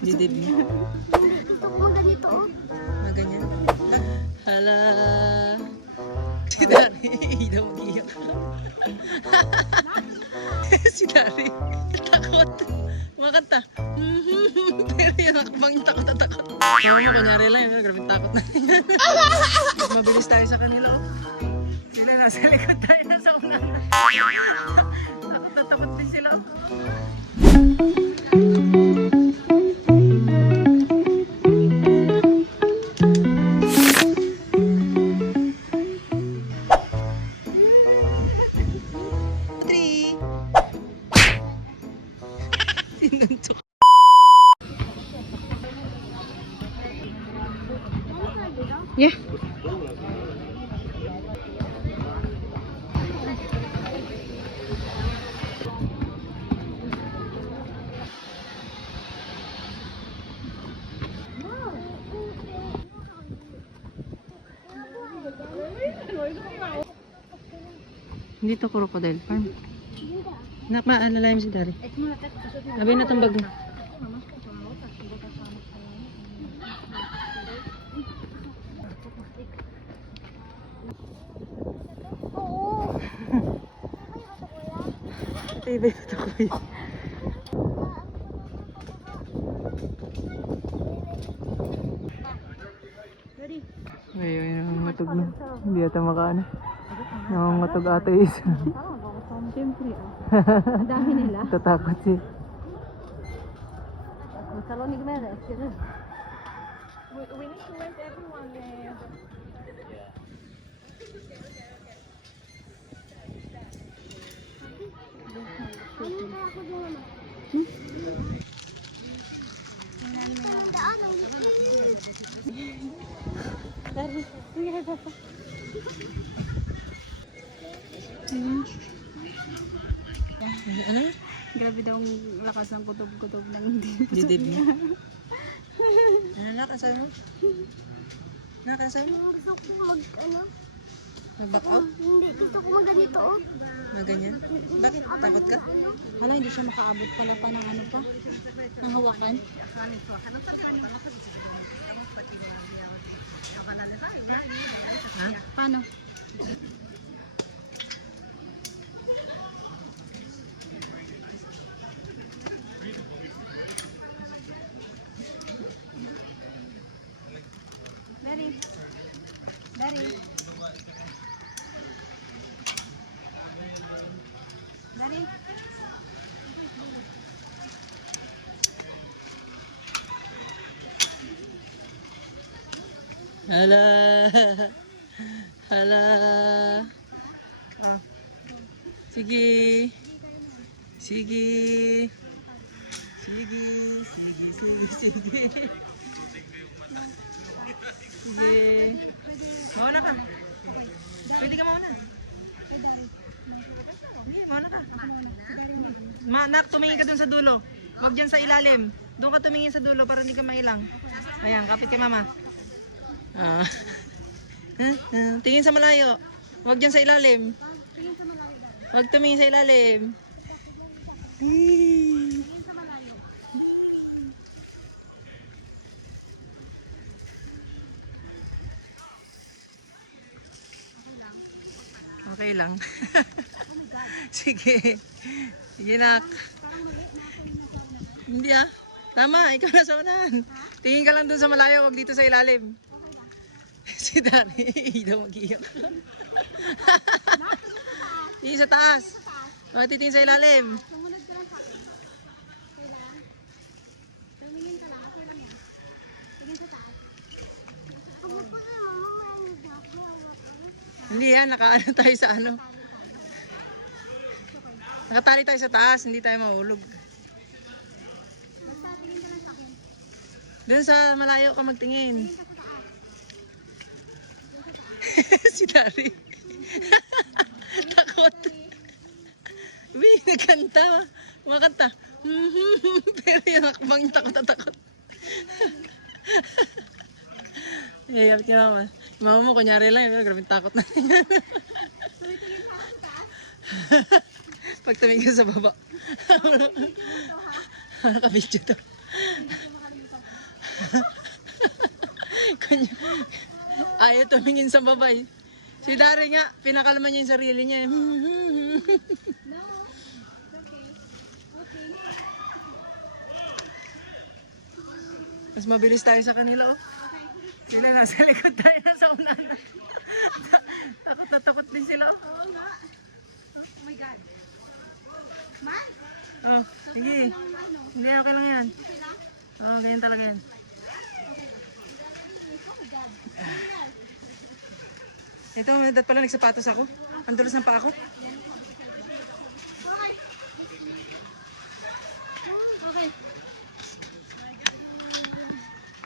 Didib niya. Ito ko ganito. Maganyan. Hala. Si Dari. Ilaw mag-iyak. Si Dari. Takot. Makanta. Pero yung akbang takot na takot. Tama mo, kunyari lang. Grabe takot na. Mas mabilis tayo sa kanila. Sila nasa likod tayo na sa una. Takot na takot din sila. Sinuntok. Yeah. Hindi to crocodile farm. Nakmaalala si Dari. Sabi na itong bag mo. Ito iba ito kuya. Ayun, nangangatog na. Hindi ata makaano. Nangangatog ata isa. Siyempre, ang dami nila. Tatakot siya. Salon ni Gmera. We need to let everyone there. Ano? Grabe daw ang lakas ng kutob-kutob ng Didib niya. Ano nakasal mo? Nakasal mo? Gusto ko Mag-back out? Hindi, gusto ko ganito. Maganyan? Bakit? Takot ka? Hala, hindi siya makaabot pala pa ng ano pa? Ng hawakan? Ha? Paano? Dari. Dari. Dari. Hala. Hala. Ah. Sige. Sige. Sige. Sige. Sige. Sige. Sige. Mauna ka. Pwede ka mauna. Sige, mauna ka. Nak, tumingin ka dun sa dulo. Huwag dyan sa ilalim. Doon ka tumingin sa dulo para hindi ka mailang. Ayan, kapit kay mama. Ah. Tingin sa malayo. Huwag dyan sa ilalim. Huwag tumingin sa ilalim. Okay lang. Sige. Sige, nak. Hindi ah. Tama, ikaw na sa unahan. Tingin ka lang dun sa malayo, huwag dito sa ilalim. Si Dari, ilaw mag-iyak. Tingin sa taas. Huwag titingin sa ilalim. Hindi yan, nakaano tayo sa ano. Nakatali tayo sa taas, hindi tayo mahulog. Doon sa malayo ka magtingin. Si Dari. Takot. Uy, nagkanta. Kumakanta. Pero yung akbang takot na takot. Eh, kapit ka mama. Yung mama mo, kunyari lang, grabe takot na. Pag tumingin sa baba. Nakabidyo to. Kanya, ayaw tumingin sa babay. Si Dari nga, pinakalman niya yung sarili niya. Mas mabilis tayo sa kanila, oh. Sila nasa likod tayo, nasa unahan. Takot na takot din sila, oh. Oo nga. Oh my God. Man? Oh, sige. Hindi, okay lang yan. Okay lang? Oo, ganyan talaga yan. Oh my God. Ito, dapat pala nagsapatos ako. Ang dulas ng paa ko. Okay. Okay.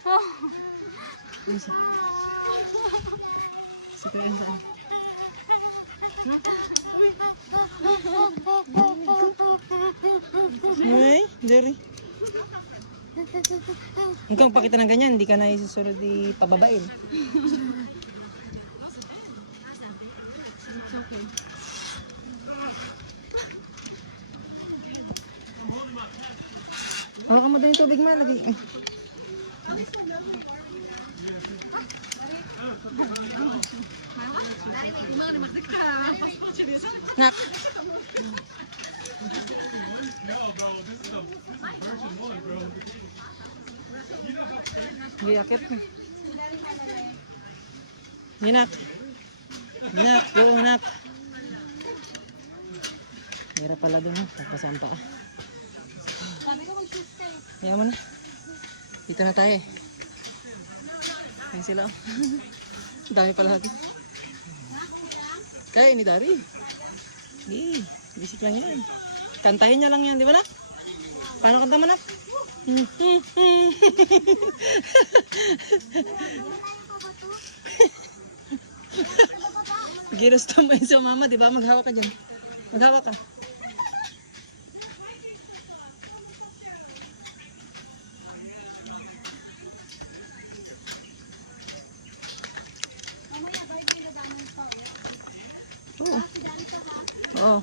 Oh. Isa. Sige, yan saan. Uy, Jerry. Hanggang pakita ng ganyan, hindi ka na isusunod di pababain. It's okay. Hawakan mo doon yung tubig, man. Lagi. Nak. Hindi, akit na. Ginak. Ginak, go, nak. Hirap pala doon, nagpasampa ka. Sabi ko mag-shoot ka eh. Kaya mo na. Dito na tayo eh. Ayun sila, oh. Dami pala natin. Kaya ni Dari. Sige, bisik lang yan. Kantahin niya lang yan, di ba na? Paano kanta mo na? Ginusto mo yun sa mama, di ba? Maghawak ka dyan. Maghawak ka. Mamaya, dahil yung naganon pa ulit. Oo. Si Dali ka ha? Oo.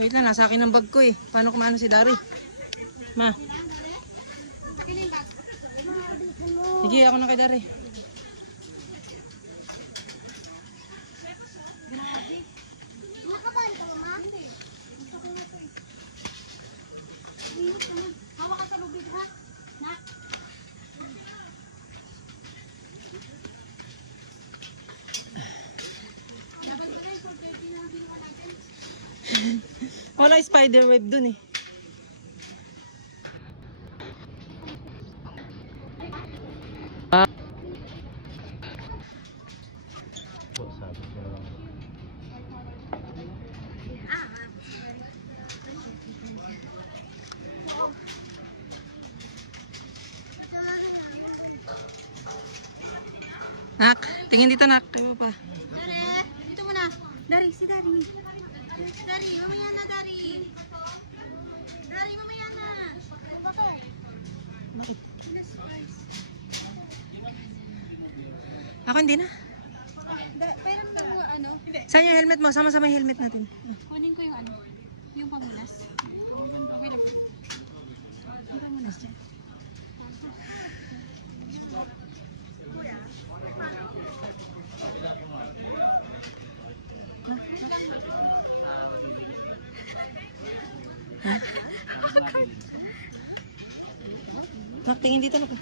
Wait lang, nasa akin ang bag ko eh. Paano kumaano si Dari? Ma. Akin yung bag. Sige, ako na kay Dari. Nakakain ka ba, ma? Hindi. Hawak ka sa lubid, ha? Na? Wala spider web dun eh. Nak, tingin dito nak. Tayo pa. Dari, dito muna. Dari, si Dari. Dari, mamaya na, Dari. Dari, mamaya na. Bakit? Bakit? Ako hindi na. Pero nung ano, Saan yung helmet mo? Sama-sama yung helmet natin. kunin ko yung ano, yung pamunas. Okay lang. Yung pamunas dyan. Nak, tingin dito nak.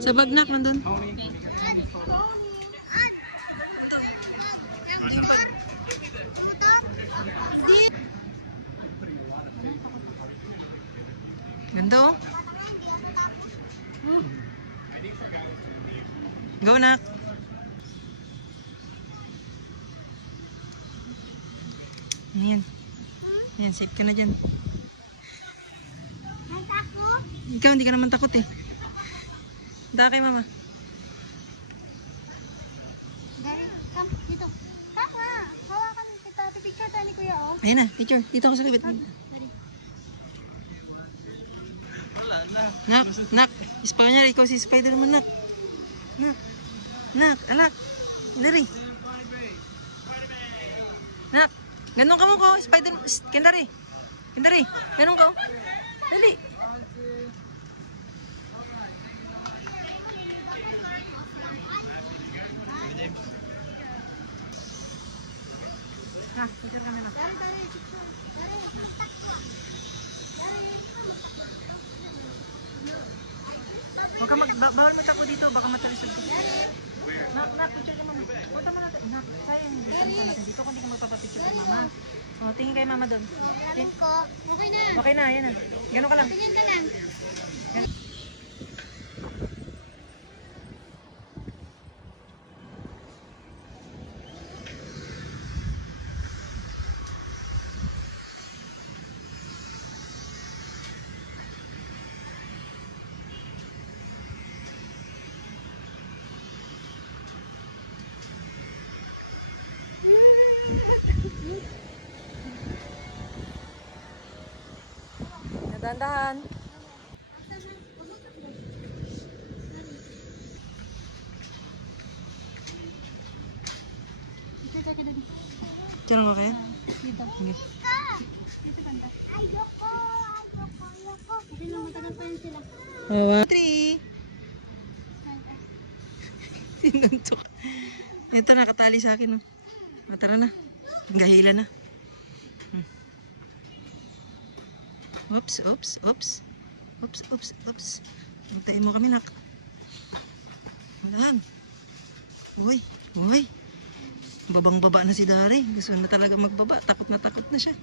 Sa bagnak nandun. Ganda. Ganda oh. Go nak. Ayan. Ayan, safe ka na dyan. Ang takot. Ikaw, hindi ka naman takot eh. Punta kay mama. Dari, come, dito. Tama. Hawakan kita. Picture tayo ni Kuya, oh. Ayan na, picture. Dito ako sa libit. Dari. Nak, nak. Ispanya, ikaw si Spider-Man, nak. Nak. Nak, alak. Dari. Nak. Ganun ka mo ko, Spider-Man. Kendari. Kendari. Ganun ka. Dali. Ha, picture kami na. Dari, dari, picture. Dari. Dari. Huwag ka bawal magtako dito, baka matalisod ka. Nak, picture ka mama. Punta mo natin. Nak, sayang. Dito natin dito kung di ka magpapapicture kay mama. O, tingin kay mama doon. Alam ko. Okay na. Okay na, yan na. Ganun ka lang. Tingnan ka lang. Dahan-dahan. Picture tayo ka dun. Diyan ko kayo? Dito. Sige. Dito banda. Ayoko. Kasi lang matagal pa yun sila. 3. Sinuntok. Ito nakatali sa akin. Oh. Tara na. Gahila na. Oops, oops, oops. Oops, oops, oops. Hintayin mo kami, nak. Wala. Uy, uy. Babang-baba na si Dari. Gusto na talaga magbaba. Takot na siya.